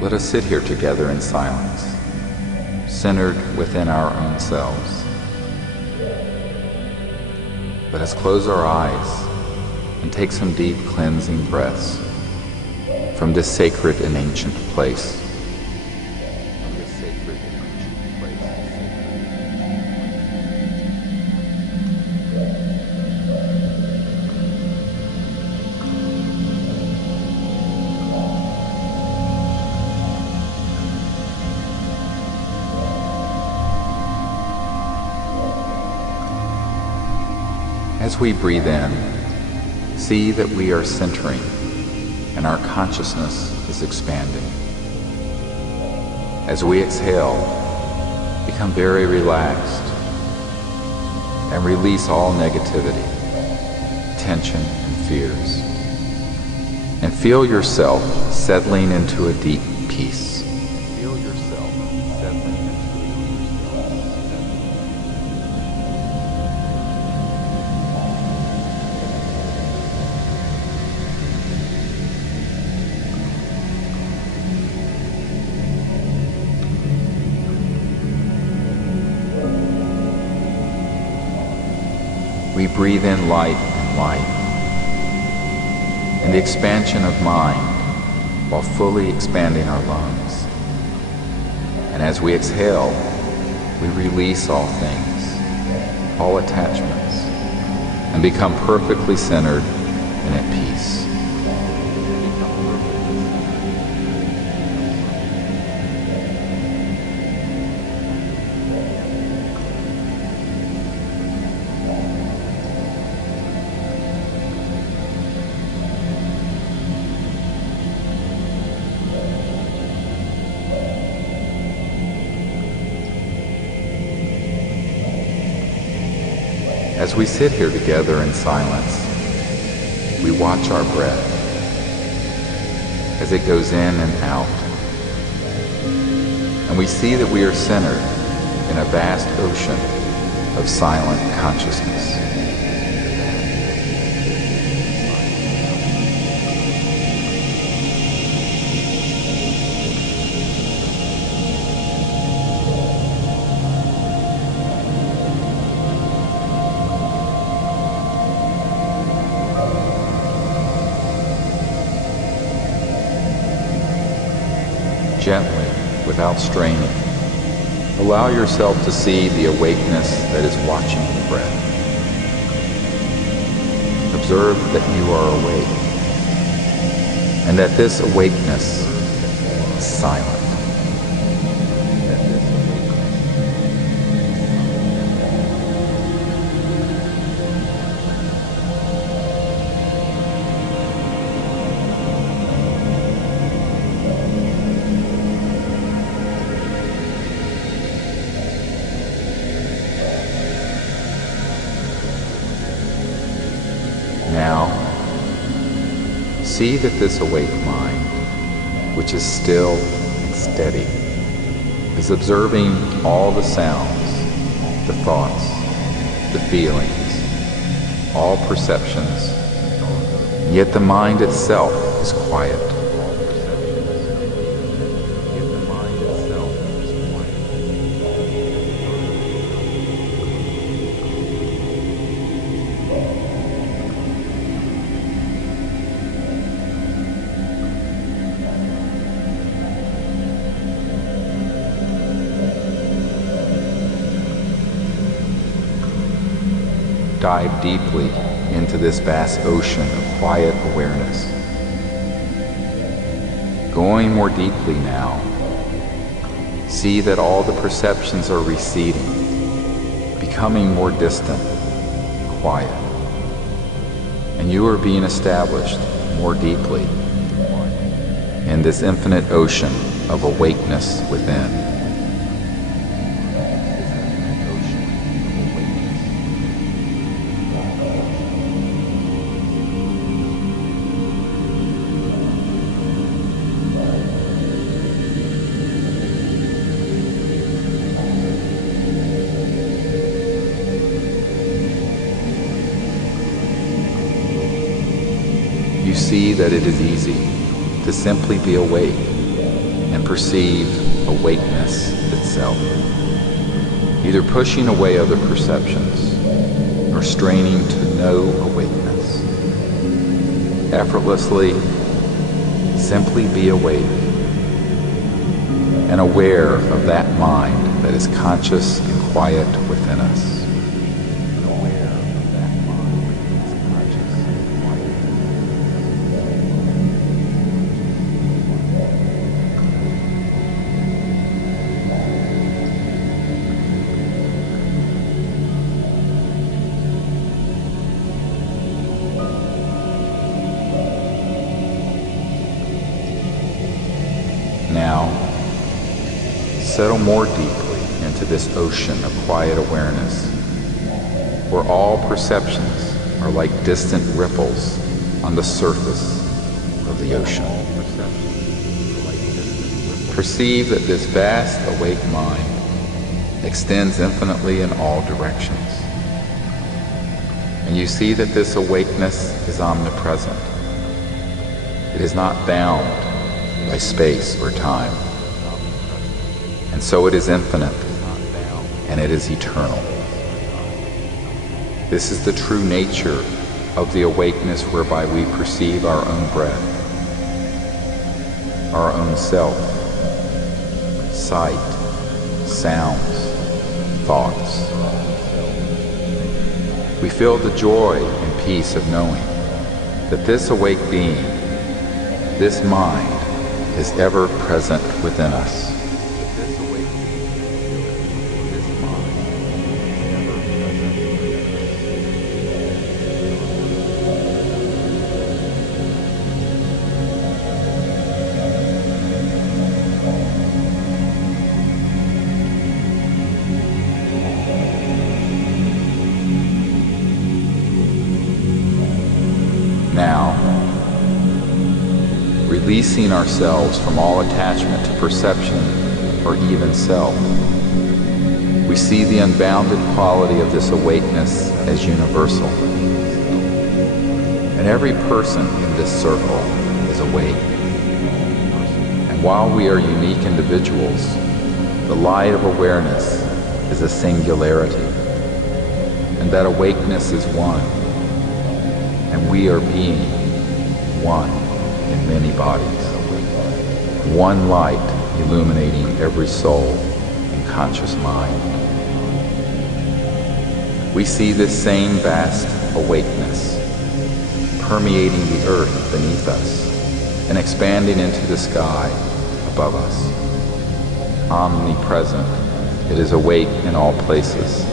Let us sit here together in silence, centered within our own selves. Let us close our eyes and take some deep cleansing breaths from this sacred and ancient place. As we breathe in, see that we are centering and our consciousness is expanding. As we exhale, become very relaxed and release all negativity, tension, and fears. And feel yourself settling into a deep peace. We breathe in light and light, and the expansion of mind while fully expanding our lungs. And as we exhale, we release all things, all attachments, and become perfectly centered and at peace. As we sit here together in silence, we watch our breath as it goes in and out. And we see that we are centered in a vast ocean of silent consciousness. Gently, without straining, allow yourself to see the awakeness that is watching the breath. Observe that you are awake, and that this awakeness is silent. Now, see that this awake mind, which is still and steady, is observing all the sounds, the thoughts, the feelings, all perceptions, yet the mind itself is quiet. Dive deeply into this vast ocean of quiet awareness. Going more deeply now, see that all the perceptions are receding, becoming more distant, quiet, and you are being established more deeply in this infinite ocean of awakeness within. you see that it is easy to simply be awake and perceive awakeness itself, either pushing away other perceptions or straining to know awakeness. Effortlessly, simply be awake and aware of that mind that is conscious and quiet within us. Now, settle more deeply into this ocean of quiet awareness, where all perceptions are like distant ripples on the surface of the ocean. Perceive that this vast awake mind extends infinitely in all directions. And you see that this awakeness is omnipresent. It is not bound by space or time. And so it is infinite, and it is eternal. This is the true nature of the awakeness whereby we perceive our own breath, our own self, sight, sounds, thoughts. We feel the joy and peace of knowing that this awake being, this mind, is ever present within us. Now, releasing ourselves from all attachment to perception or even self, we see the unbounded quality of this awakeness as universal. And every person in this circle is awake. And while we are unique individuals, the light of awareness is a singularity, and that awakeness is one, and we are being one in many bodies, one light illuminating every soul and conscious mind. We see this same vast awakeness permeating the earth beneath us and expanding into the sky above us. Omnipresent, it is awake in all places.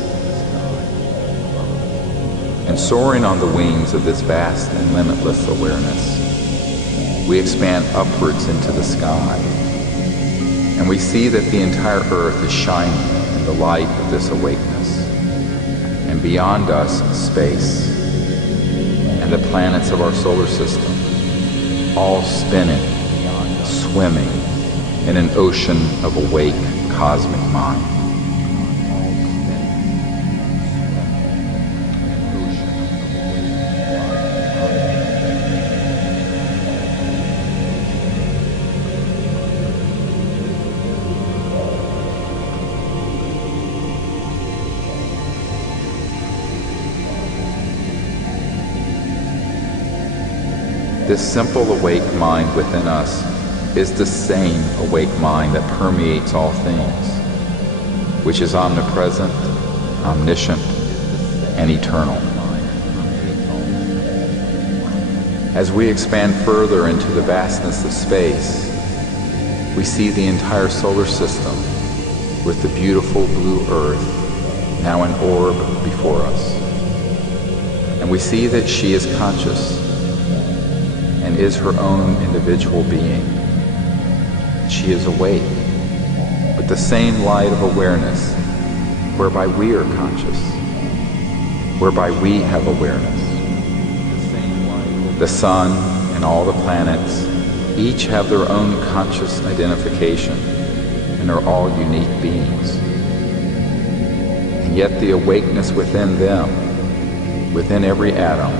And soaring on the wings of this vast and limitless awareness, we expand upwards into the sky, and we see that the entire earth is shining in the light of this awakeness, and beyond us space, and the planets of our solar system, all spinning, swimming in an ocean of awake cosmic mind. This simple awake mind within us is the same awake mind that permeates all things, which is omnipresent, omniscient, and eternal. As we expand further into the vastness of space, we see the entire solar system with the beautiful blue earth now an orb before us. And we see that she is conscious and is her own individual being. She is awake with the same light of awareness whereby we are conscious, whereby we have awareness. The sun and all the planets each have their own conscious identification and are all unique beings. And yet the awakeness within them, within every atom,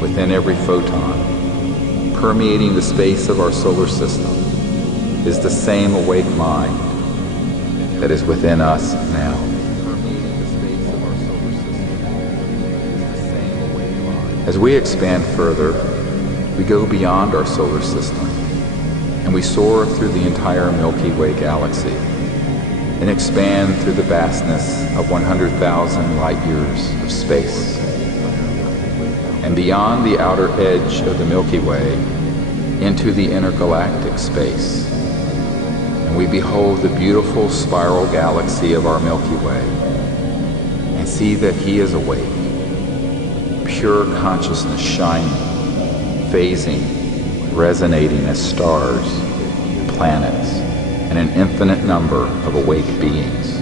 within every photon, permeating the space of our solar system, is the same awake mind that is within us now. As we expand further, we go beyond our solar system, and we soar through the entire Milky Way galaxy, and expand through the vastness of 100,000 light years of space. And beyond the outer edge of the Milky Way, into the intergalactic space. And we behold the beautiful spiral galaxy of our Milky Way, and see that he is awake, pure consciousness shining, phasing, resonating as stars, planets, and an infinite number of awake beings.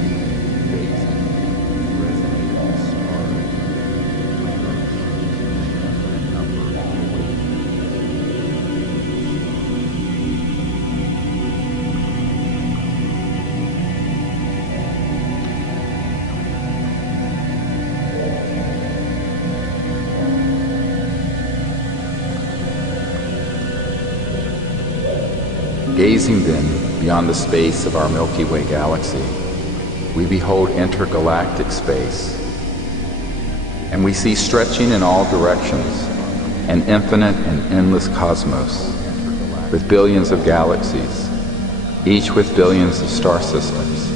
Gazing then beyond the space of our Milky Way galaxy, we behold intergalactic space, and we see stretching in all directions an infinite and endless cosmos with billions of galaxies, each with billions of star systems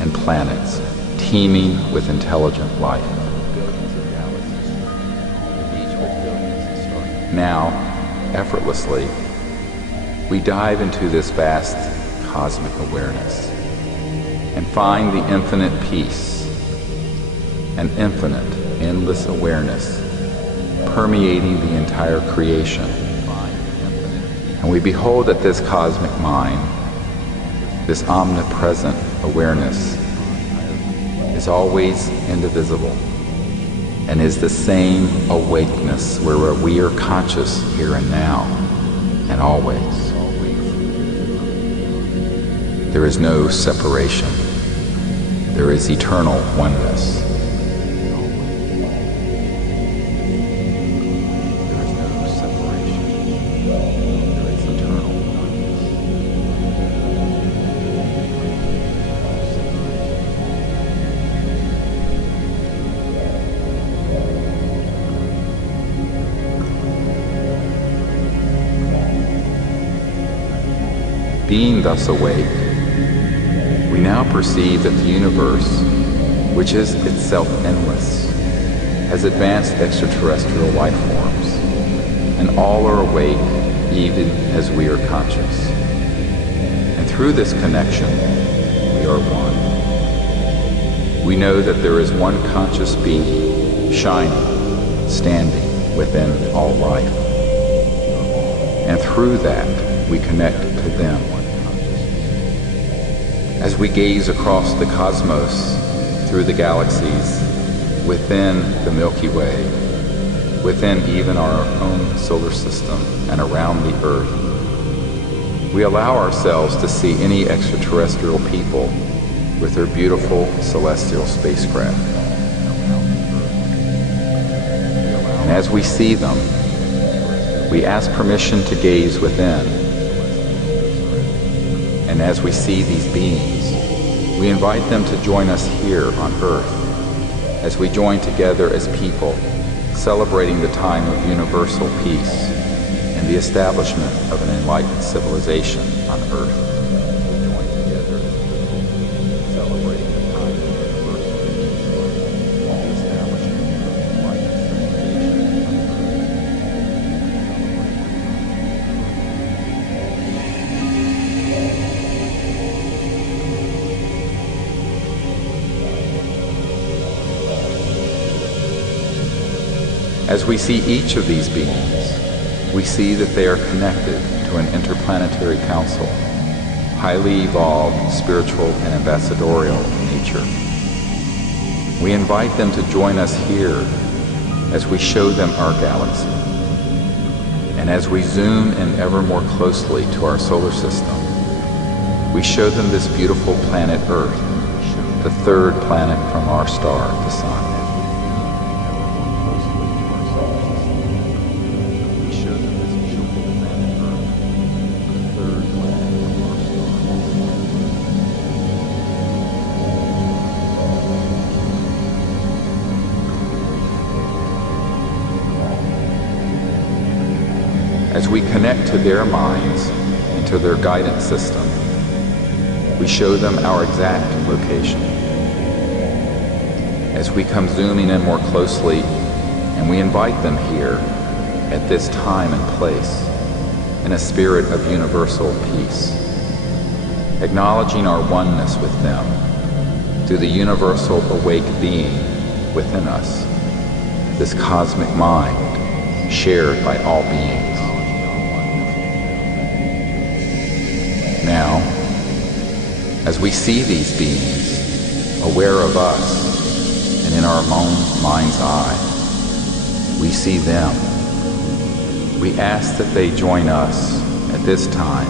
and planets teeming with intelligent life. Now, effortlessly, we dive into this vast cosmic awareness and find the infinite peace, an infinite, endless awareness permeating the entire creation. And we behold that this cosmic mind, this omnipresent awareness, is always indivisible and is the same awakeness where we are conscious here and now and always. There is no separation. There is eternal oneness. There is no separation. There is eternal oneness. Being thus awake, we now perceive that the universe, which is itself endless, has advanced extraterrestrial life forms, and all are awake even as we are conscious. And through this connection, we are one. We know that there is one conscious being, shining, standing within all life. And through that, we connect to them. As we gaze across the cosmos, through the galaxies, within the Milky Way, within even our own solar system and around the Earth, we allow ourselves to see any extraterrestrial people with their beautiful celestial spacecraft. And as we see them, we ask permission to gaze within. And as we see these beings, we invite them to join us here on Earth as we join together as people, celebrating the time of universal peace and the establishment of an enlightened civilization on Earth. We join together as people, celebrating the time of universal peace and the establishment of an enlightened civilization on As we see each of these beings, we see that they are connected to an interplanetary council, highly evolved, spiritual, and ambassadorial in nature. We invite them to join us here as we show them our galaxy. And as we zoom in ever more closely to our solar system, we show them this beautiful planet Earth, the third planet from our star, the Sun. As we connect to their minds and to their guidance system, we show them our exact location. As we come zooming in more closely, and we invite them here at this time and place in a spirit of universal peace, acknowledging our oneness with them through the universal awake being within us, this cosmic mind shared by all beings. Now, as we see these beings, aware of us, and in our own mind's eye, we see them. We ask that they join us at this time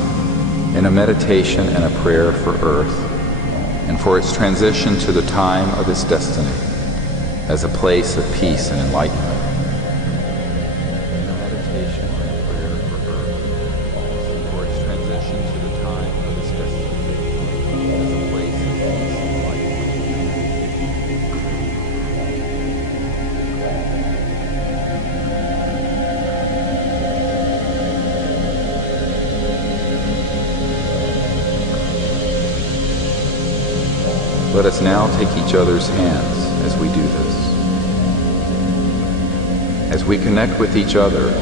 in a meditation and a prayer for Earth and for its transition to the time of its destiny as a place of peace and enlightenment. Let us now take each other's hands as we do this. As we connect with each other,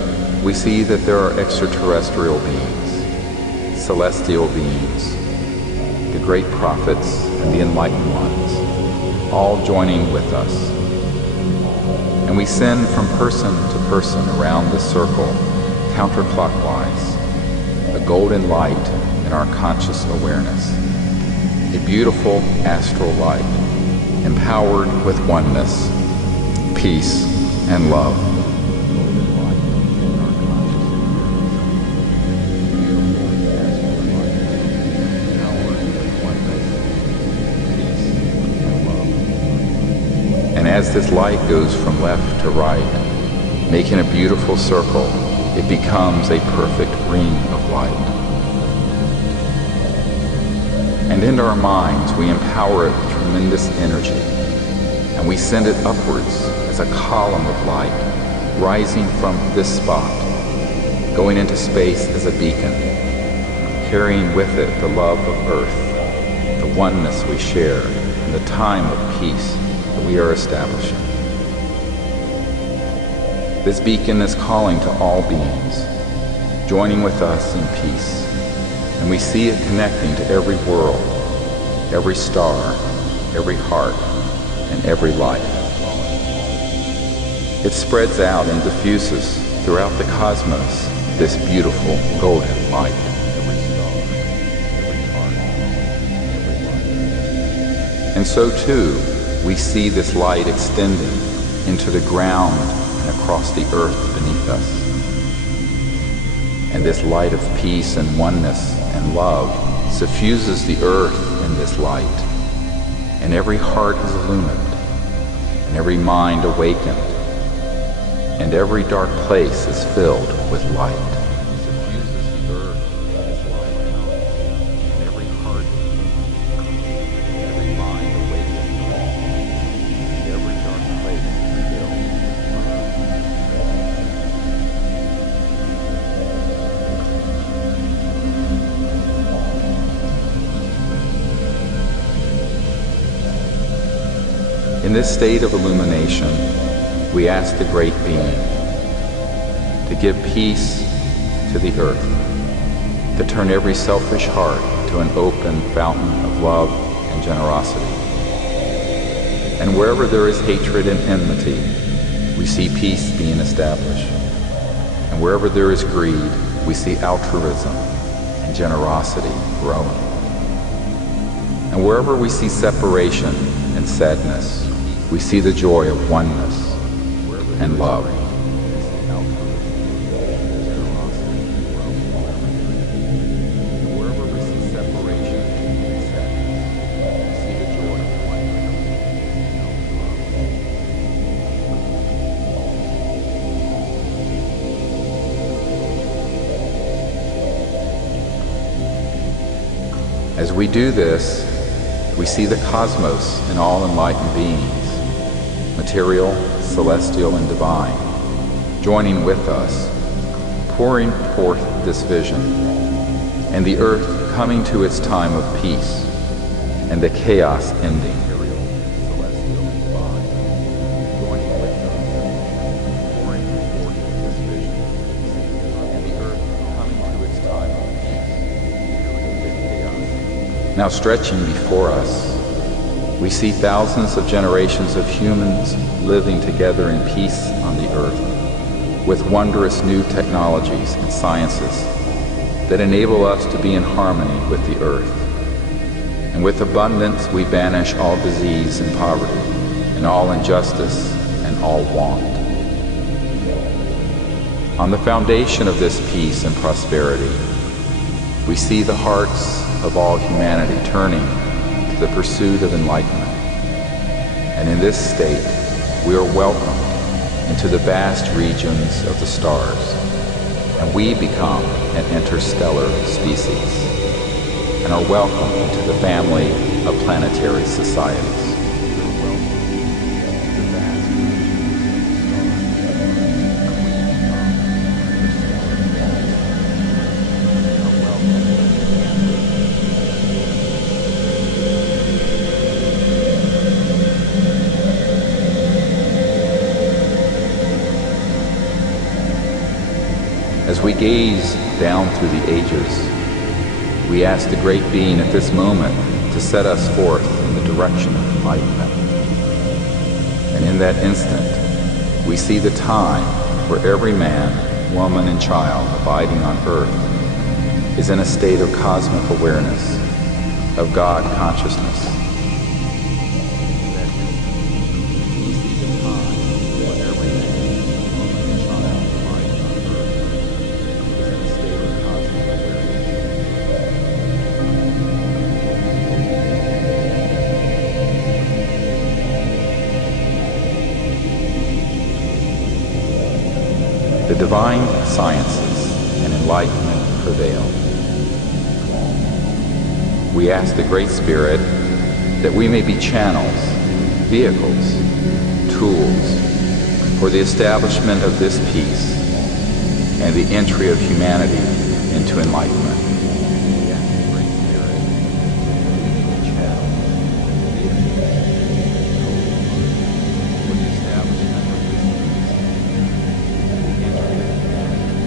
we see that there are extraterrestrial beings, celestial beings, the great prophets and the enlightened ones, all joining with us. And we send from person to person around this circle, counterclockwise, a golden light in our conscious awareness. A beautiful astral light, empowered with oneness, peace, and love. And as this light goes from left to right, making a beautiful circle, it becomes a perfect ring of light. And in our minds, we empower it with tremendous energy, and we send it upwards as a column of light, rising from this spot, going into space as a beacon, carrying with it the love of Earth, the oneness we share, and the time of peace that we are establishing. This beacon is calling to all beings, joining with us in peace. And we see it connecting to every world, every star, every heart, and every life. It spreads out and diffuses throughout the cosmos this beautiful golden light. And so too, we see this light extending into the ground and across the earth beneath us. And this light of peace and oneness and love suffuses the earth in this light, and every heart is illumined, and every mind awakened, and every dark place is filled with light. Suffuses the earth in this light, and every heart, every mind awakened, and every dark place is filled with light. In this state of illumination, we ask the Great Being to give peace to the earth, to turn every selfish heart to an open fountain of love and generosity. And wherever there is hatred and enmity, we see peace being established. And wherever there is greed, we see altruism and generosity growing. And wherever we see separation and sadness, we see the joy of oneness and love. As we do this, we see the cosmos and all enlightened beings, material, celestial, and divine, joining with us, pouring forth this vision, and the earth coming to its time of peace, and the chaos ending. Now stretching before us, we see thousands of generations of humans living together in peace on the earth, with wondrous new technologies and sciences that enable us to be in harmony with the earth. And with abundance we banish all disease and poverty, and all injustice and all want. On the foundation of this peace and prosperity, we see the hearts of all humanity turning to the pursuit of enlightenment. And in this state, we are welcomed into the vast regions of the stars, and we become an interstellar species, and are welcomed into the family of planetary societies. As we gaze down through the ages, we ask the Great Being at this moment to set us forth in the direction of enlightenment. And in that instant, we see the time where every man, woman, and child abiding on earth is in a state of cosmic awareness, of God consciousness. The divine sciences and enlightenment prevail. We ask the Great Spirit that we may be channels, vehicles, tools for the establishment of this peace and the entry of humanity into enlightenment.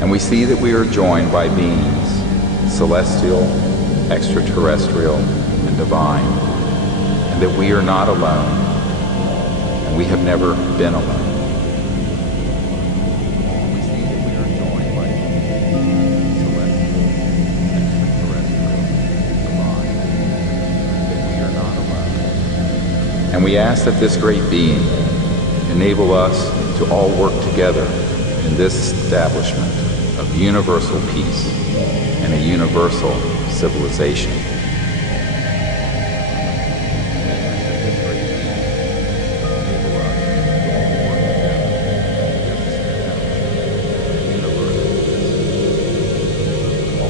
And we see that we are joined by beings, celestial, extraterrestrial, and divine, and that we are not alone, and we have never been alone. We see that we are joined by beings, celestial, extraterrestrial, and divine, and that we are not alone. And we ask that this great being enable us to all work together in this establishment of universal peace and a universal civilization.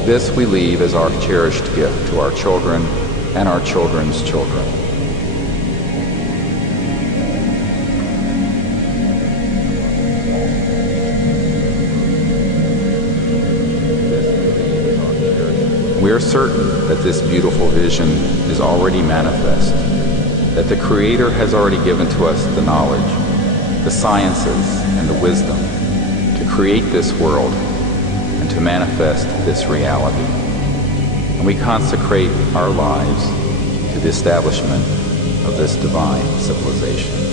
This we leave as our cherished gift to our children and our children's children. We are certain that this beautiful vision is already manifest, that the Creator has already given to us the knowledge, the sciences, and the wisdom to create this world and to manifest this reality. And we consecrate our lives to the establishment of this divine civilization.